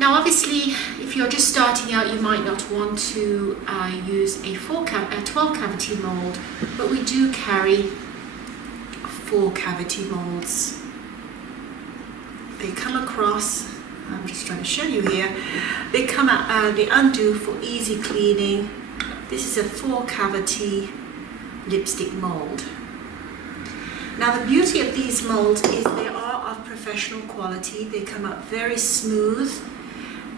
Now obviously, if you're just starting out, you might not want to use a 12 cavity mould, but we do carry 4 cavity moulds. They come across, I'm just trying to show you here, they come out, they undo for easy cleaning. This is a 4 cavity lipstick mould. Now the beauty of these molds is they are of professional quality. They come up very smooth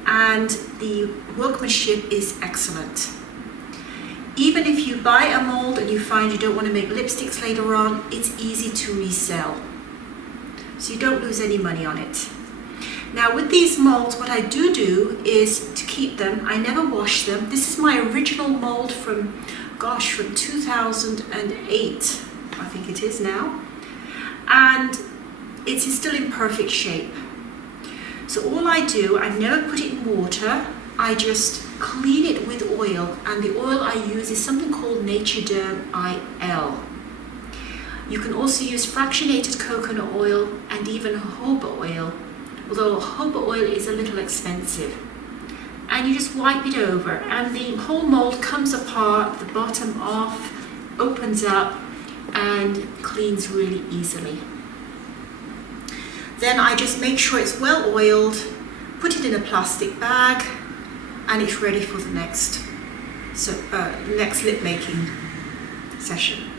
and the workmanship is excellent. Even if you buy a mold and you find you don't want to make lipsticks later on, it's easy to resell. So you don't lose any money on it. Now with these molds, what I do is to keep them, I never wash them. This is my original mold from 2008, I think it is now. And it's still in perfect shape. So all I do, I never put it in water, I just clean it with oil, and the oil I use is something called Naturederm IL. You can also use fractionated coconut oil and even jojoba oil, although jojoba oil is a little expensive. And you just wipe it over and the whole mold comes apart, the bottom off, opens up and cleans really easily. Then I just make sure it's well oiled, put it in a plastic bag, and it's ready for the next lip making session.